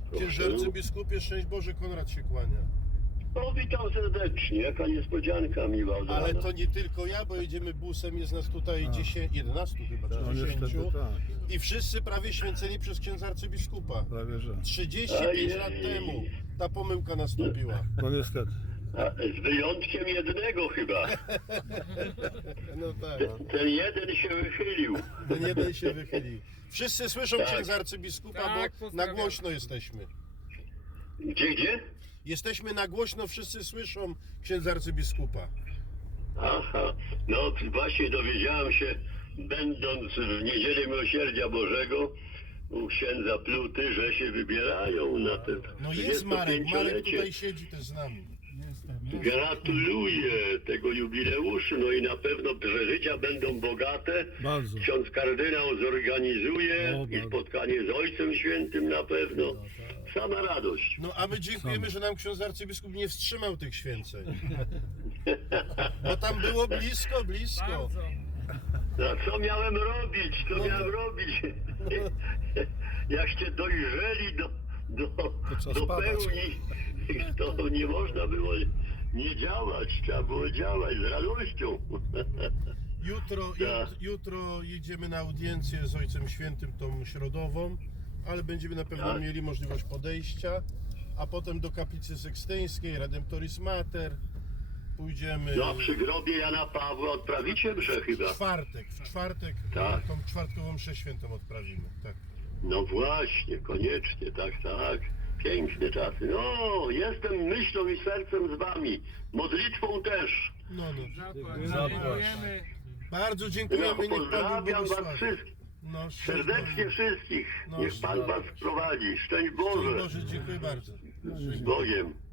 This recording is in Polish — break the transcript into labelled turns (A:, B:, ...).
A: Księżarcy biskupie, szczęść Boże, Konrad się kłania.
B: O, witam serdecznie, jaka niespodzianka miła od
A: Ale
B: rana.
A: to nie tylko ja, bo jedziemy busem, jest nas tutaj 10, 11 chyba, czy
C: No
A: 10.
C: niestety tak,
A: I wszyscy prawie święceni przez księdza biskupa.
C: prawie że.
A: 35 lat temu ta pomyłka nastąpiła.
C: No niestety.
B: A, z wyjątkiem jednego chyba.
A: No tak,
B: Ten jeden się wychylił.
A: ten jeden się wychylił. Wszyscy słyszą
B: Tak.
A: księdza biskupa,
D: Tak,
A: bo na
D: pozdrawiam.
A: głośno jesteśmy.
B: Gdzie?
A: Jesteśmy na głośno, wszyscy słyszą księdza biskupa.
B: Aha, no właśnie dowiedziałem się, będąc w Niedzielę Miłosierdzia Bożego u księdza Pluty, że się wybierają na te
A: No jest Marek, Marek
B: 35-lecie.
A: tutaj siedzi też z nami.
B: Gratuluję tego jubileuszu, no i na pewno przeżycia będą bogate.
C: Bardzo.
B: Ksiądz kardynał zorganizuje
C: O,
B: i
C: bardzo.
B: spotkanie z Ojcem Świętym na pewno. Sama radość.
A: No a my dziękujemy, że nam ksiądz arcybiskup nie wstrzymał tych święceń. Bo tam było blisko, blisko.
D: Bardzo.
B: No co miałem robić? Co miałem robić? Jakście dojrzeli
C: trzeba
B: do
C: spadać.
B: pełni, to nie można było nie działać. Trzeba było działać z radością.
A: Jutro jedziemy na audiencję z Ojcem Świętym, tą środową, ale będziemy na pewno
B: Tak.
A: mieli możliwość podejścia, a potem do kaplicy seksteńskiej, Redemptoris Mater, pójdziemy
B: No przy grobie Jana Pawła odprawicie mszę chyba.
A: w czwartek
B: Tak.
A: tą czwartkową mszę świętą odprawimy, tak.
B: No właśnie, koniecznie, tak. Piękne czasy. No, jestem myślą i sercem z wami. Modlitwą też.
A: No.
D: Dziękujemy.
A: Bardzo
B: No,
A: dziękujemy, niech Pan
B: pozdrawiam was
A: błogosławi.
B: wszystkich.
A: No, szczęść
B: Serdecznie
A: Boże.
B: wszystkich.
A: No,
B: Niech Pan was prowadzi. Szczęść
A: Szczęść
B: Boże.
A: Boże, dziękuję bardzo.
B: Z Bogiem.